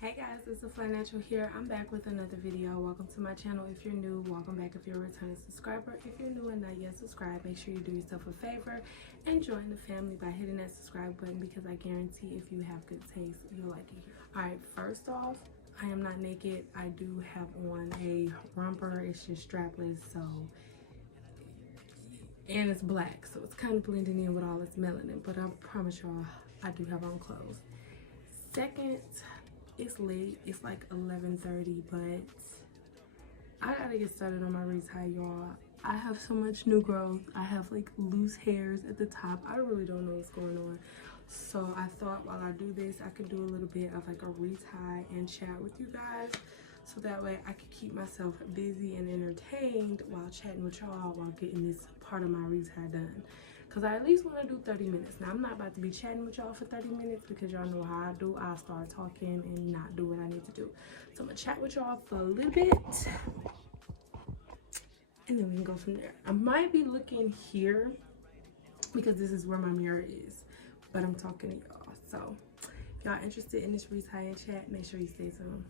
Hey guys, it's the Fun Natural here. I'm back with another video. Welcome to my channel. If you're new, welcome back. If you're a returning subscriber, if you're new and not yet subscribed, make sure you do yourself a favor and join the family by hitting that subscribe button, because I guarantee if you have good taste, you'll like it here. Alright, first off, I am not naked. I do have on a romper. It's just strapless, so, and it's black, so it's kind of blending in with all this melanin, but I promise y'all I do have on clothes. Second, it's late. It's like 11:30, but I gotta get started on my retie, y'all. I have so much new growth. I have like loose hairs at the top. I really don't know what's going on. So I thought while I do this, I could do a little bit of like a retie and chat with you guys. So that way I could keep myself busy and entertained while chatting with y'all while getting this part of my retie done. Because I at least want to do 30 minutes. Now, I'm not about to be chatting with y'all for 30 minutes because y'all know how I do. I'll start talking and not do what I need to do. So I'm going to chat with y'all for a little bit. And then we can go from there. I might be looking here because this is where my mirror is. But I'm talking to y'all. So if y'all interested in this retie and chat, make sure you stay tuned.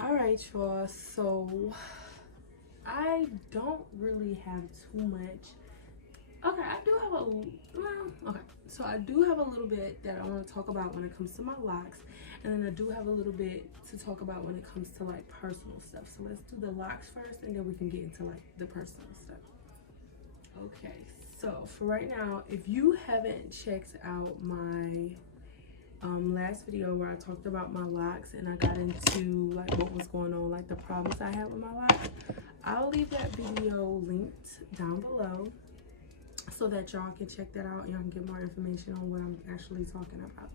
Alright, y'all. So I don't really have too much. Okay, I do have so I do have a little bit that I want to talk about when it comes to my locks, and then I do have a little bit to talk about when it comes to like personal stuff. So let's do the locks first, and then we can get into like the personal stuff. Okay, so for right now, if you haven't checked out my last video where I talked about my locks and I got into like what was going on, like the problems I had with my locks, I'll leave that video linked down below so that y'all can check that out and y'all can get more information on what I'm actually talking about.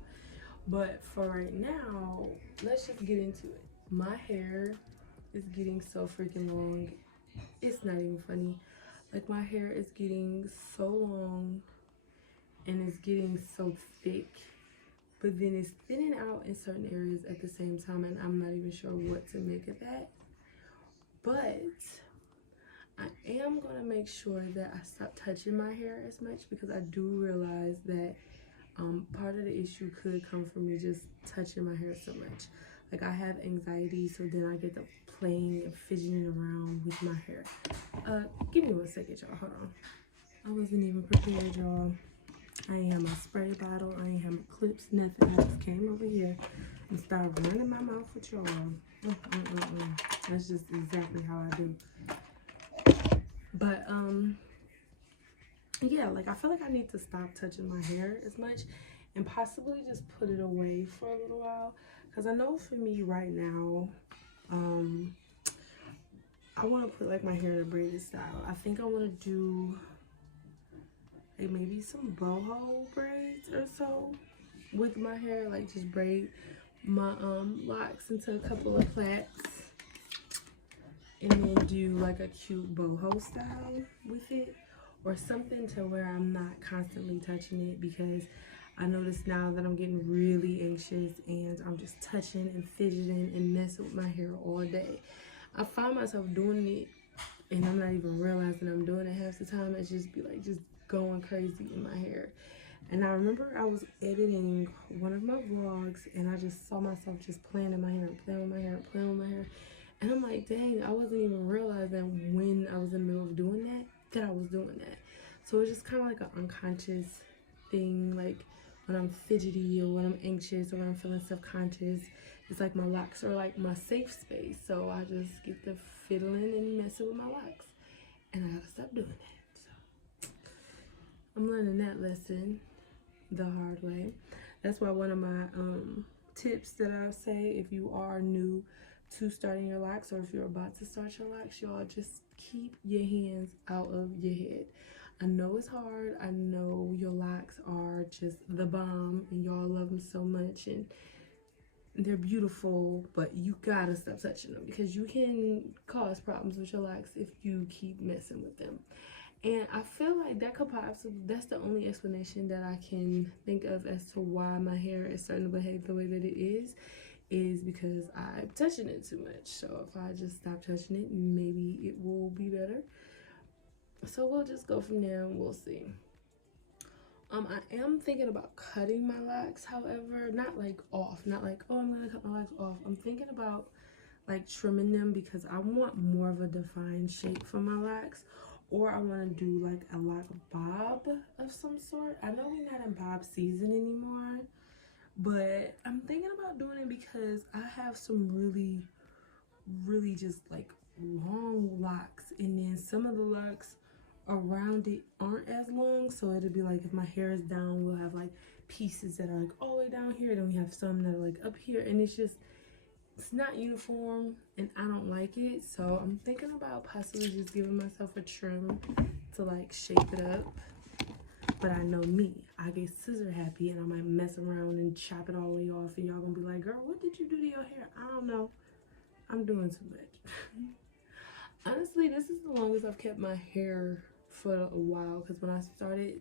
But for right now, let's just get into it. My hair is getting so freaking long. It's not even funny. Like, my hair is getting so long and it's getting so thick, but then it's thinning out in certain areas at the same time, and I'm not even sure what to make of that. But I am going to make sure that I stop touching my hair as much, because I do realize that part of the issue could come from me just touching my hair so much. Like, I have anxiety, so then I get to playing and fidgeting around with my hair. Give me 1 second, y'all. Hold on. I wasn't even prepared, y'all. I ain't have my spray bottle. I ain't have my clips, nothing. I just came over here and started running my mouth with y'all. That's just exactly how I do. But yeah, like, I feel like I need to stop touching my hair as much and possibly just put it away for a little while, because I know for me right now, I want to put like my hair in a braided style. I think I want to do like maybe some boho braids or so with my hair, like just braid my locks into a couple of plaits and then do like a cute boho style with it, or something to where I'm not constantly touching it, because I notice now that I'm getting really anxious and I'm just touching and fidgeting and messing with my hair all day. I find myself doing it and I'm not even realizing I'm doing it half the time. It's just be like just going crazy in my hair. And I remember I was editing one of my vlogs and I just saw myself just playing in my hair, playing with my hair, playing with my hair. And I'm like, dang, I wasn't even realizing when I was in the middle of doing that I was doing that. So it's just kind of like an unconscious thing. Like when I'm fidgety or when I'm anxious or when I'm feeling self-conscious, it's like my locks are like my safe space. So I just get to fiddling and messing with my locks. And I gotta stop doing that. So I'm learning that lesson the hard way. That's why one of my tips that I say, if you are new to starting your locks, or if you're about to start your locks, y'all just keep your hands out of your head. I know it's hard. I know your locks are just the bomb and y'all love them so much and they're beautiful, but you gotta stop touching them, because you can cause problems with your locks if you keep messing with them. And I feel like that could possibly, that's the only explanation that I can think of as to why my hair is starting to behave the way that it is because I'm touching it too much. So if I just stop touching it, maybe it will be better. So we'll just go from there and we'll see. I am thinking about cutting my locks, however, not like off, not like, oh, I'm gonna cut my locks off. I'm thinking about like trimming them because I want more of a defined shape for my locks, or I want to do like a lock bob of some sort. I know we're not in bob season anymore, but I'm thinking about doing it because I have some really just like long locks, and then some of the locks around it aren't as long, so it'll be like if my hair is down, we'll have like pieces that are like all the way down here, then we have some that are like up here, and it's not uniform and I don't like it. So I'm thinking about possibly just giving myself a trim to like shape it up. But I know me, I get scissor happy and I might mess around and chop it all the way off, and y'all gonna be like, girl, what did you do to your hair? I don't know, I'm doing too much. Honestly, this is the longest I've kept my hair for a while, because when I started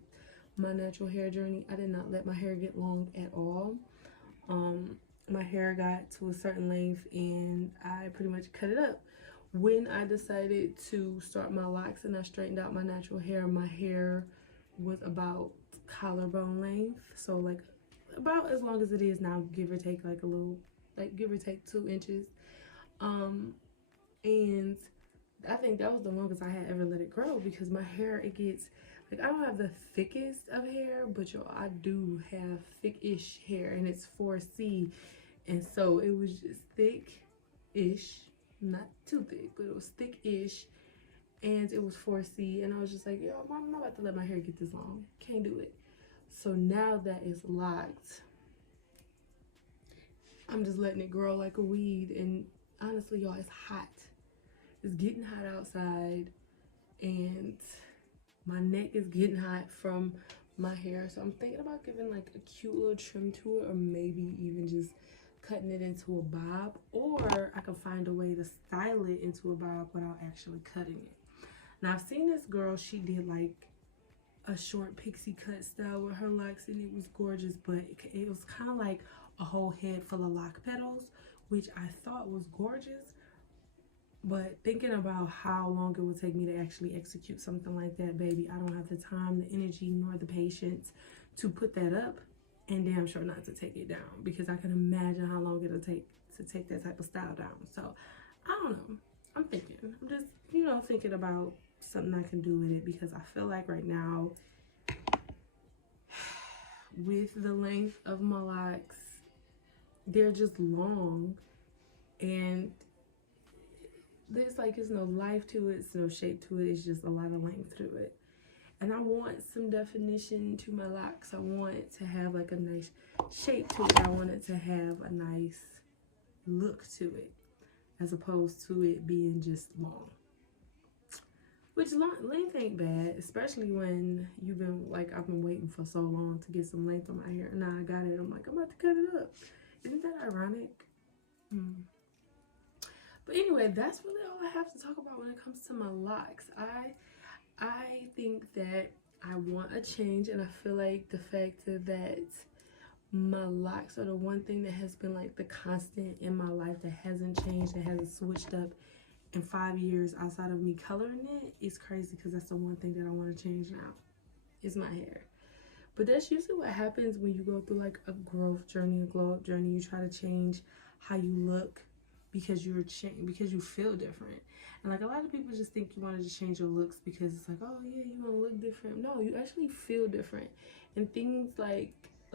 my natural hair journey, I did not let my hair get long at all. My hair got to a certain length and I pretty much cut it up. When I decided to start my locks and I straightened out my natural hair, my hair was about collarbone length, so like about as long as it is now, give or take like a little, like give or take 2 inches. And I think that was the longest I had ever let it grow, because my hair, it gets like, I don't have the thickest of hair, but yo, I do have thick-ish hair, and it's 4C, and so it was just thick-ish, not too thick, but it was thick-ish, and it was 4C, and I was just like, yo, I'm not about to let my hair get this long. Can't do it. So now that it's locked, I'm just letting it grow like a weed, and honestly, y'all, it's hot. It's getting hot outside, and my neck is getting hot from my hair, so I'm thinking about giving like a cute little trim to it, or maybe even just cutting it into a bob, or I can find a way to style it into a bob without actually cutting it. Now I've seen this girl, she did like a short pixie cut style with her locks, and it was gorgeous, but it was kind of like a whole head full of lock petals, which I thought was gorgeous. But thinking about how long it would take me to actually execute something like that, baby, I don't have the time, the energy, nor the patience to put that up, and damn sure not to take it down, because I can imagine how long it'll take to take that type of style down. So I don't know. I'm just, you know, thinking about something I can do with it, because I feel like right now, with the length of my locks, they're just long, and there's no life to it, it's no shape to it, it's just a lot of length to it. And I want some definition to my locks. I want it to have like a nice shape to it. I want it to have a nice look to it, as opposed to it being just long. Which length ain't bad, especially when you've been like, I've been waiting for so long to get some length on my hair. Now I got it, I'm like, I'm about to cut it up. Isn't that ironic? But anyway, that's really all I have to talk about when it comes to my locks. I think that I want a change, and I feel like the fact that my locks are the one thing that has been like the constant in my life, that hasn't changed, that hasn't switched up in 5 years outside of me coloring it, is crazy, because that's the one thing that I want to change now, is my hair. But that's usually what happens when you go through like a growth journey, a glow up journey. You try to change how you look because you feel different. And like, a lot of people just think you want to just change your looks because it's like, oh yeah, you want to look different. No, you actually feel different. And things like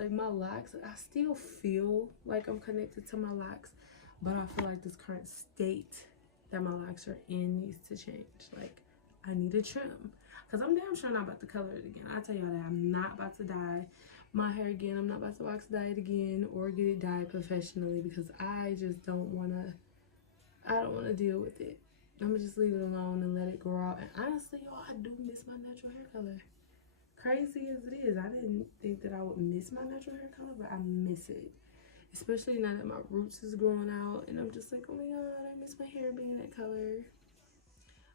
my locks, I still feel like I'm connected to my locks, but I feel like this current state that my locks are in needs to change. Like, I need a trim, because I'm damn sure not about to color it again. I tell y'all that I'm not about to dye my hair again. I'm not about to wax dye it again or get it dyed professionally, because I just don't want to deal with it. I'm gonna just leave it alone and let it grow out. And honestly, y'all, I do miss my natural hair color. Crazy as it is, I didn't think that I would miss my natural hair color, but I miss it. Especially now that my roots is growing out, and I'm just like, oh my god, I miss my hair being that color.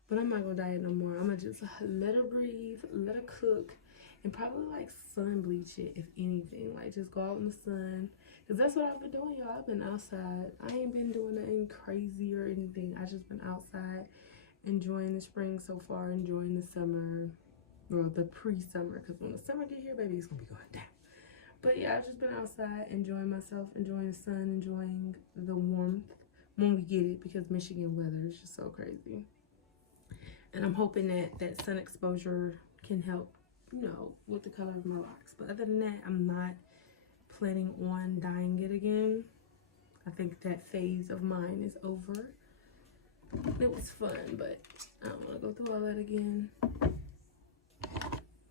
But I'm not gonna dye it no more. I'm gonna just let her breathe, let her cook, and probably like sun bleach it, if anything. Like, just go out in the sun, because that's what I've been doing, y'all. I've been outside. I ain't been doing nothing crazy or anything. I just been outside, enjoying the spring so far, enjoying the summer. Well, the pre-summer, because when the summer get here, baby, it's gonna be going down. But yeah, I've just been outside enjoying myself, enjoying the sun, enjoying the warmth when we get it, because Michigan weather is just so crazy. And I'm hoping that that sun exposure can help, you know, with the color of my locks. But other than that, I'm not planning on dyeing it again. I think that phase of mine is over. It was fun, but I don't want to go through all that again.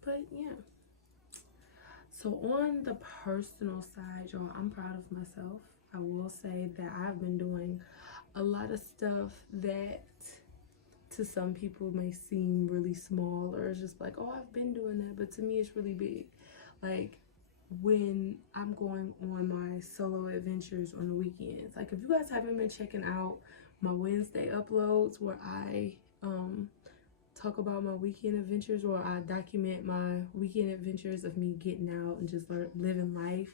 But yeah. So on the personal side, y'all, I'm proud of myself. I will say that I've been doing a lot of stuff that to some people may seem really small, or it's just like, oh, I've been doing that, but to me it's really big. Like when I'm going on my solo adventures on the weekends, like if you guys haven't been checking out my Wednesday uploads where I talk about my weekend adventures, or I document my weekend adventures of me getting out and just living life,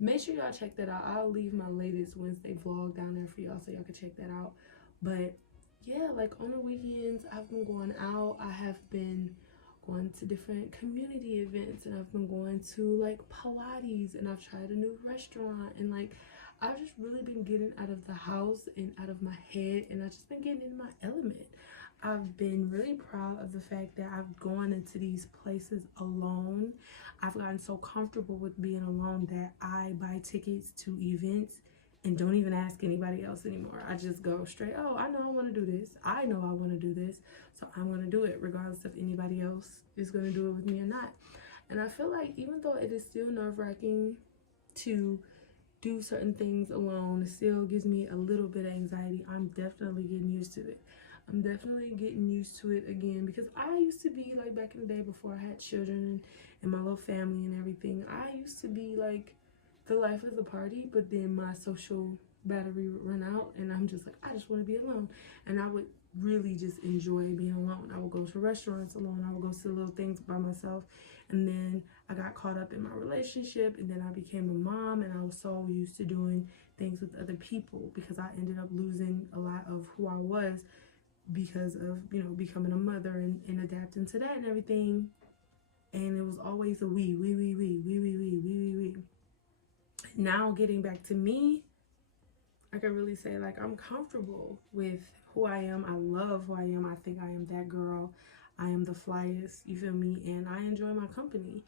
make sure y'all check that out. I'll leave my latest Wednesday vlog down there for y'all so y'all can check that out. But yeah, like on the weekends I've been going out. I have been going to different community events, and I've been going to like Pilates, and I've tried a new restaurant, and like I've just really been getting out of the house and out of my head, and I've just been getting in my element. I've been really proud of the fact that I've gone into these places alone. I've gotten so comfortable with being alone that I buy tickets to events and don't even ask anybody else anymore. I just go straight, oh, I know I want to do this. I know I want to do this. So I'm going to do it regardless if anybody else is going to do it with me or not. And I feel like even though it is still nerve-wracking to do certain things alone, it still gives me a little bit of anxiety. I'm definitely getting used to it. I'm definitely getting used to it again, because I used to be like back in the day before I had children and my little family and everything. I used to be like the life of the party, but then my social battery would run out and I'm just like, I just want to be alone. And I would really just enjoy being alone. I would go to restaurants alone. I would go to little things by myself. And then I got caught up in my relationship, and then I became a mom, and I was so used to doing things with other people because I ended up losing a lot of who I was because of, you know, becoming a mother and adapting to that and everything. And it was always a we. Now getting back to me, I can really say like I'm comfortable with who I am. I love who I am. I think I am that girl. I am the flyest, you feel me? And I enjoy my company.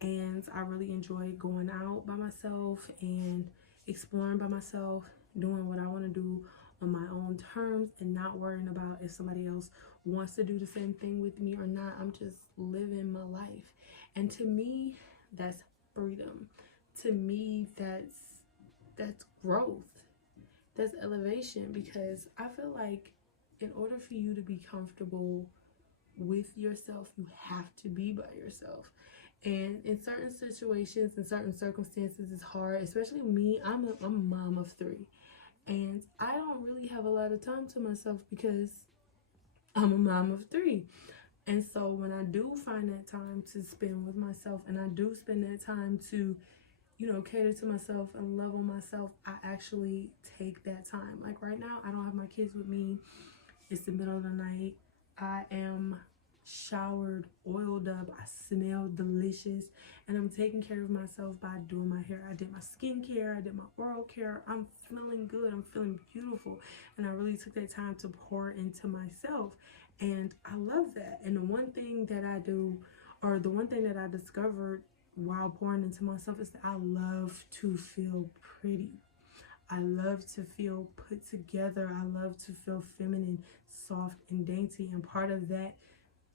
And I really enjoy going out by myself and exploring by myself, doing what I want to do on my own terms, and not worrying about if somebody else wants to do the same thing with me or not. I'm just living my life. And to me, that's freedom. To me, that's growth. That's elevation, because I feel like in order for you to be comfortable with yourself, you have to be by yourself. And in certain situations, in certain circumstances, it's hard, especially me. I'm a mom of 3. And I don't really have a lot of time to myself because I'm a mom of 3. And so when I do find that time to spend with myself, and I do spend that time to, you know, cater to myself and love on myself, I actually take that time. Like right now, I don't have my kids with me. It's the middle of the night. I am showered, oiled up, I smell delicious, and I'm taking care of myself by doing my hair. I did my skincare, I did my oral care. I'm feeling good, I'm feeling beautiful, and I really took that time to pour into myself, and I love that. And the one thing that I do, or the one thing that I discovered while pouring into myself, is that I love to feel pretty. I love to feel put together. I love to feel feminine, soft, and dainty. And part of that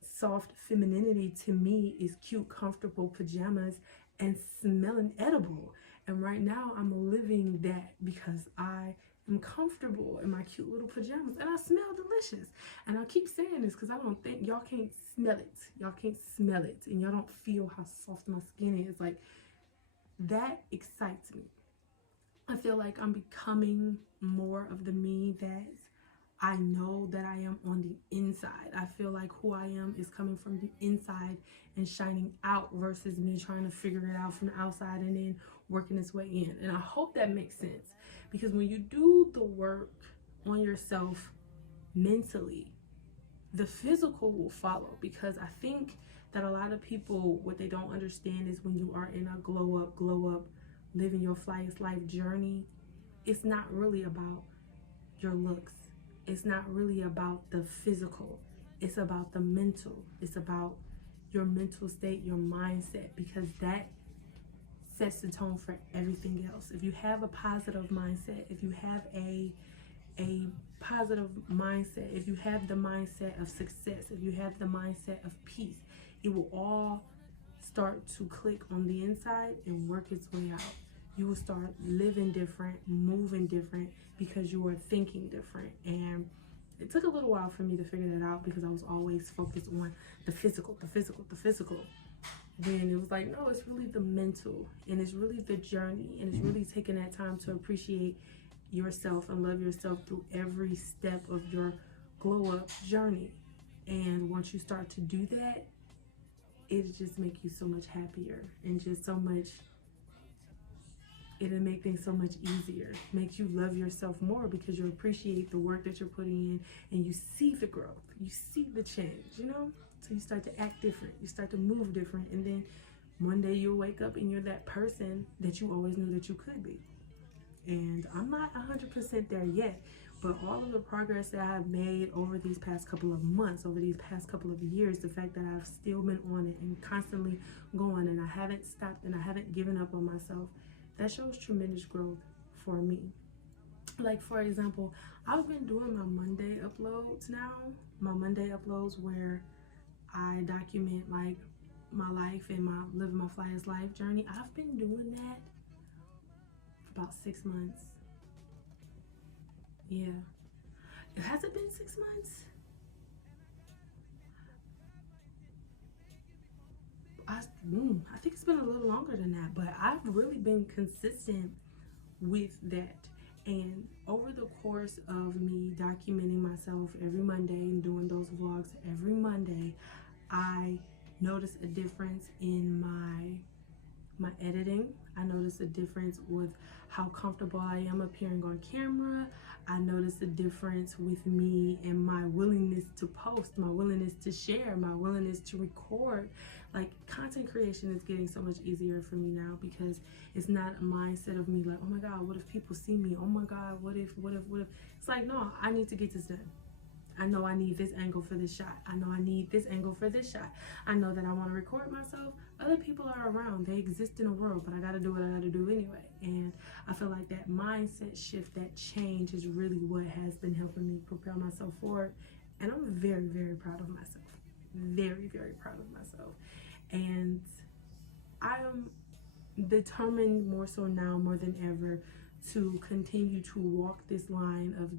soft femininity to me is cute, comfortable pajamas and smelling edible. And right now I'm living that because I am comfortable in my cute little pajamas and I smell delicious. And I keep saying this because I don't think y'all can't smell it. Y'all can't smell it, and y'all don't feel how soft my skin is. Like, that excites me. I feel like I'm becoming more of the me that I know that I am on the inside. I feel like who I am is coming from the inside and shining out, versus me trying to figure it out from the outside and then working its way in. And I hope that makes sense, because when you do the work on yourself mentally, the physical will follow. Because I think that a lot of people, what they don't understand is when you are in a glow up, living your flyest life journey, it's not really about your looks. It's not really about the physical. It's about the mental. It's about your mental state, your mindset, because that sets the tone for everything else. If you have a positive mindset, if you have a positive mindset, if you have the mindset of success, if you have the mindset of peace, it will all start to click on the inside and work its way out. You will start living different, moving different, because you are thinking different. And it took a little while for me to figure that out, because I was always focused on the physical. Then it was like, no, it's really the mental, and it's really the journey, and it's really taking that time to appreciate yourself and love yourself through every step of your glow up journey. And once you start to do that, it just make you so much happier, and just so much, it'll make things so much easier. Makes you love yourself more, because you appreciate the work that you're putting in, and you see the growth, you see the change, you know? So you start to act different, you start to move different, and then one day you'll wake up and you're that person that you always knew that you could be. And I'm not 100% there yet, but all of the progress that I've made over these past couple of months, over these past couple of years, the fact that I've still been on it and constantly going, and I haven't stopped, and I haven't given up on myself, that shows tremendous growth for me. Like, for example, I've been doing my Monday uploads now, my Monday uploads where I document like my life and my living my flyest life journey. I've been doing that for about 6 months. Yeah. Has it been 6 months? I think it's been a little longer than that, but I've really been consistent with that. And over the course of me documenting myself every Monday and doing those vlogs every Monday, I noticed a difference in my editing. I noticed a difference with how comfortable I am appearing on camera. I noticed a difference with me and my willingness to post, my willingness to share, my willingness to record. Like, content creation is getting so much easier for me now, because it's not a mindset of me like, oh my God, what if people see me? Oh my God, what if? It's like, no, I need to get this done. I know I need this angle for this shot. I know I need this angle for this shot. I know that I want to record myself. Other people are around. They exist in the world, but I got to do what I got to do anyway. And I feel like that mindset shift, that change, is really what has been helping me propel myself forward. And I'm very, very proud of myself. Very, very proud of myself. And I am determined more so now, more than ever, to continue to walk this line of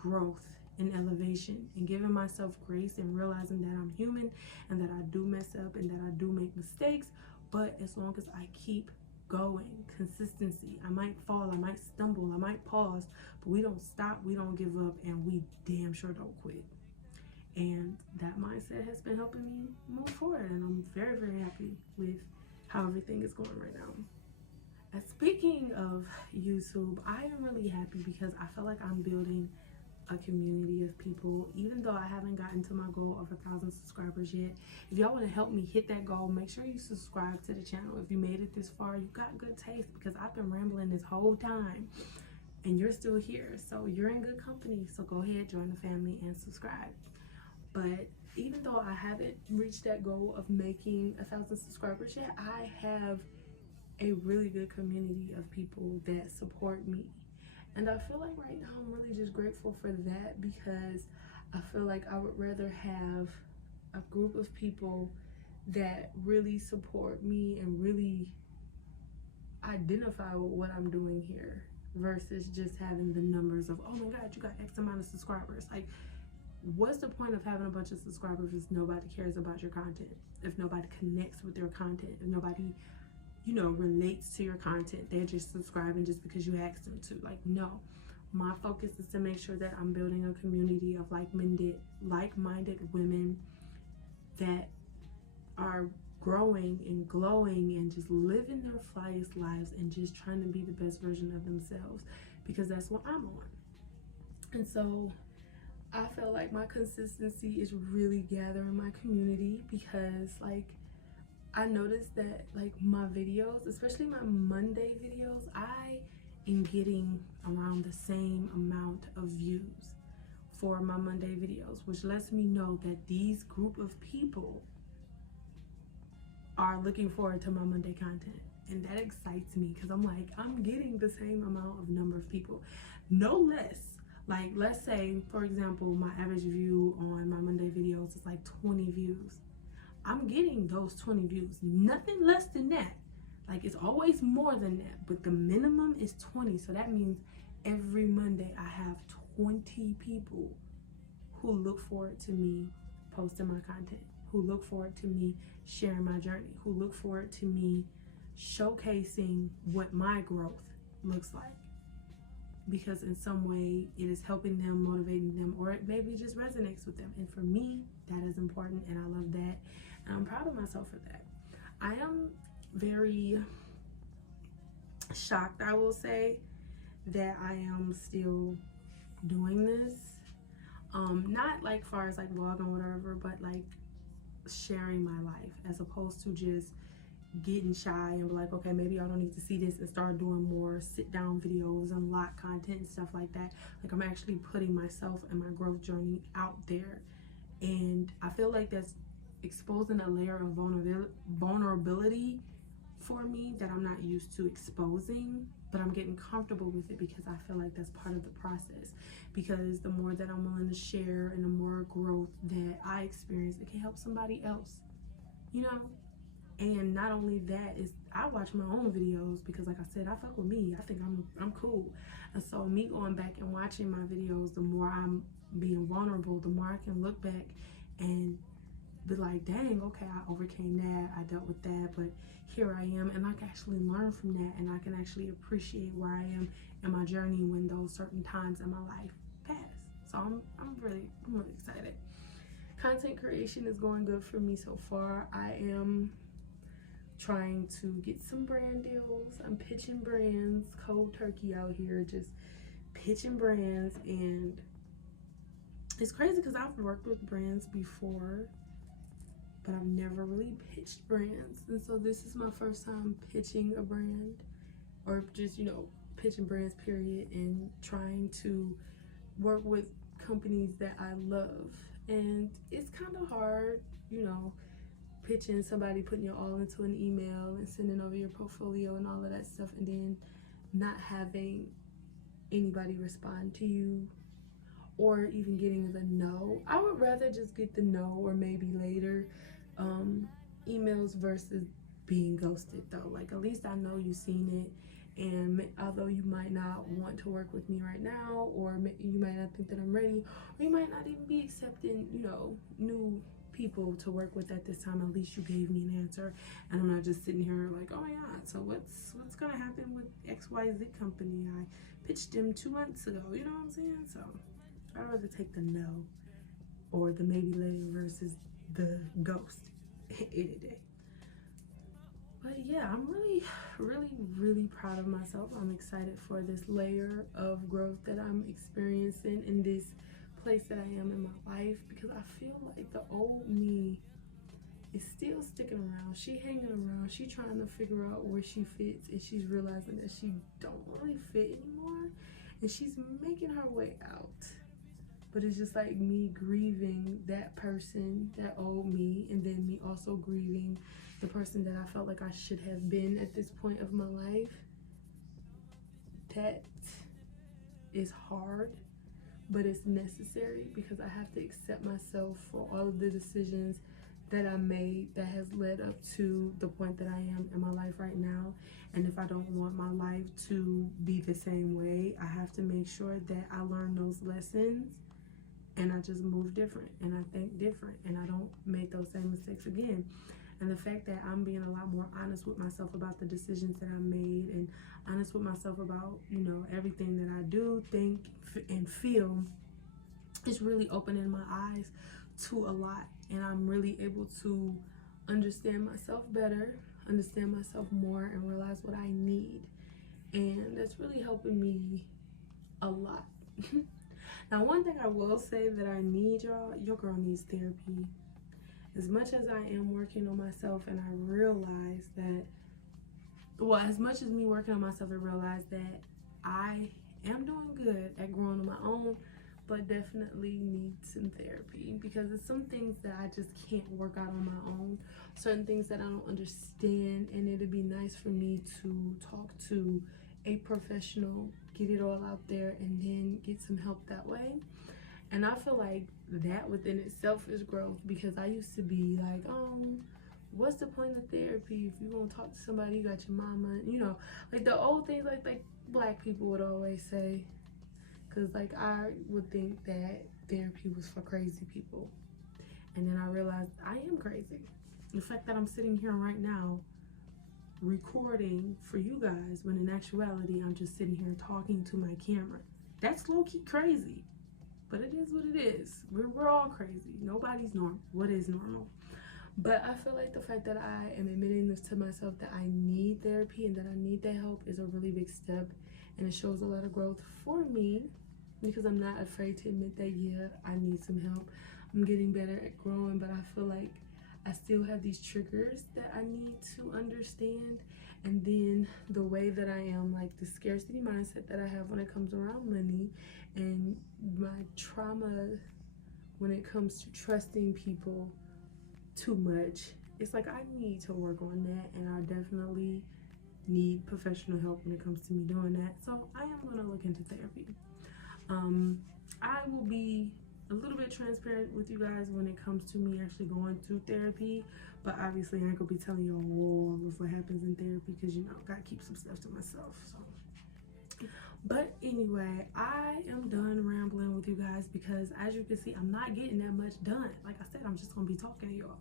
growth and elevation, and giving myself grace, and realizing that I'm human, and that I do mess up, and that I do make mistakes. But as long as I keep going, consistency, I might fall, I might stumble, I might pause, but we don't stop, we don't give up, and we damn sure don't quit. And that mindset has been helping me move forward, and I'm very, very happy with how everything is going right now. And speaking of YouTube, I am really happy because I feel like I'm building a community of people, even though I haven't gotten to my goal of 1,000 subscribers yet. If y'all want to help me hit that goal, make sure you subscribe to the channel. If you made it this far, you got good taste, because I've been rambling this whole time and you're still here, so you're in good company. So go ahead, join the family and subscribe. But even though I haven't reached that goal of making 1,000 subscribers yet, I have a really good community of people that support me. And I feel like right now I'm really just grateful for that, because I feel like I would rather have a group of people that really support me and really identify with what I'm doing here, versus just having the numbers of, oh my God, you got X amount of subscribers. Like, what's the point of having a bunch of subscribers if nobody cares about your content, if nobody connects with your content, if nobody, you know, relates to your content? They're just subscribing just because you asked them to. Like, no. My focus is to make sure that I'm building a community of like-minded women that are growing and glowing and just living their flyest lives and just trying to be the best version of themselves, because that's what I'm on. And so I feel like my consistency is really gathering my community, because like I noticed that like my videos, especially my Monday videos, I am getting around the same amount of views for my Monday videos, which lets me know that these group of people are looking forward to my Monday content. And that excites me because I'm like, I'm getting the same amount of number of people, no less. Like, let's say, for example, my average view on my Monday videos is like 20 views. I'm getting those 20 views, nothing less than that. Like, it's always more than that, but the minimum is 20. So that means every Monday I have 20 people who look forward to me posting my content, who look forward to me sharing my journey, who look forward to me showcasing what my growth looks like. Because in some way it is helping them, motivating them, or it maybe just resonates with them. And for me, that is important, and I love that. And I'm proud of myself for that. I am very shocked, I will say, that I am still doing this. Not like far as like vlogging or whatever, but like sharing my life, as opposed to just getting shy and be like, okay, maybe I don't need to see this, and start doing more sit down videos and lot content and stuff like that. Like, I'm actually putting myself and my growth journey out there, and I feel like that's exposing a layer of vulnerability for me that I'm not used to exposing, but I'm getting comfortable with it because I feel like that's part of the process. Because the more that I'm willing to share and the more growth that I experience, it can help somebody else, you know. And not only that, is I watch my own videos because, like I said, I fuck with me. I think I'm cool. And so me going back and watching my videos, the more I'm being vulnerable, the more I can look back and be like, dang, okay, I overcame that, I dealt with that, but here I am. And I can actually learn from that, and I can actually appreciate where I am in my journey when those certain times in my life pass. So I'm really excited. Content creation is going good for me so far. I am trying to get some brand deals. I'm pitching brands, cold turkey out here, just pitching brands. And it's crazy because I've worked with brands before, but I've never really pitched brands. And so this is my first time pitching a brand, or just, you know, pitching brands period, and trying to work with companies that I love. And it's kind of hard, you know, pitching somebody, putting your all into an email and sending over your portfolio and all of that stuff, and then not having anybody respond to you, or even getting the no. I would rather just get the no, or maybe later emails, versus being ghosted though. Like, at least I know you've seen it, and although you might not want to work with me right now, or you might not think that I'm ready, or you might not even be accepting, you know, new people to work with at this time, at least you gave me an answer, and I'm not just sitting here like, oh my god, so what's gonna happen with XYZ company? I pitched them 2 months ago, you know what I'm saying? So I'd rather take the no, or the maybe later, versus the ghost any day. But yeah, I'm really proud of myself. I'm excited for this layer of growth that I'm experiencing in this place that I am in my life, because I feel like the old me is still sticking around. She hanging around. She trying to figure out where she fits, and she's realizing that she don't really fit anymore, and she's making her way out. But it's just like me grieving that person, that old me, and then me also grieving the person that I felt like I should have been at this point of my life. That is hard, but it's necessary, because I have to accept myself for all of the decisions that I made that has led up to the point that I am in my life right now. And if I don't want my life to be the same way, I have to make sure that I learn those lessons, and I just move different, and I think different, and I don't make those same mistakes again. And the fact that I'm being a lot more honest with myself about the decisions that I made, and honest with myself about, you know, everything that I do, think, and feel, is really opening my eyes to a lot. And I'm really able to understand myself better, understand myself more, and realize what I need. And that's really helping me a lot. Now, one thing I will say that I need, y'all, your girl needs therapy. as much as I am working on myself and I realize that, well, as much as me working on myself and realize that I am doing good at growing on my own, but definitely need some therapy, because it's some things that I just can't work out on my own, certain things that I don't understand, and it'd be nice for me to talk to a professional, get it all out there, and then get some help that way. And I feel like that within itself is growth, because I used to be like, what's the point of therapy if you're gonna talk to somebody, you got your mama, you know, like the old things like black people would always say. Because like I would think that therapy was for crazy people, and then I realized I am crazy. The fact that I'm sitting here right now recording for you guys, when in actuality I'm just sitting here talking to my camera, that's low-key crazy. But it is what it is. We're all crazy. Nobody's normal. What is normal? But I feel like the fact that I am admitting this to myself, that I need therapy and that I need that help, is a really big step, and it shows a lot of growth for me, because I'm not afraid to admit that, yeah, I need some help. I'm getting better at growing, but I feel like I still have these triggers that I need to understand. And then the way that I am, like the scarcity mindset that I have when it comes around money, and my trauma when it comes to trusting people too much. It's like I need to work on that, and I definitely need professional help when it comes to me doing that. So I am going to look into therapy. I will be a little bit transparent with you guys when it comes to me actually going through therapy, but obviously I ain't gonna be telling you all of what happens in therapy, because, you know, gotta keep some stuff to myself. So, but anyway, I am done rambling with you guys, because as you can see, I'm not getting that much done. Like I said, I'm just gonna be talking to y'all.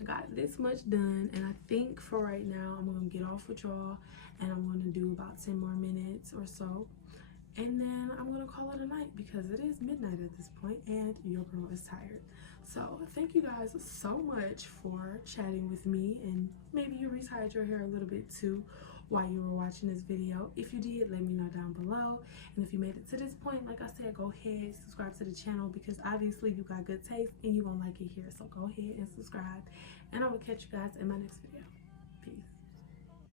I got this much done, and I think for right now I'm gonna get off with y'all, and I'm gonna do about 10 more minutes or so, and then I'm gonna call it a night, because it is midnight at this point and your girl is tired. So thank you guys so much for chatting with me, and maybe you retied your hair a little bit too while you were watching this video. If you did, let me know down below. And if you made it to this point, like I said, go ahead, subscribe to the channel, because obviously you got good taste and you're gonna like it here. So go ahead and subscribe, and I will catch you guys in my next video.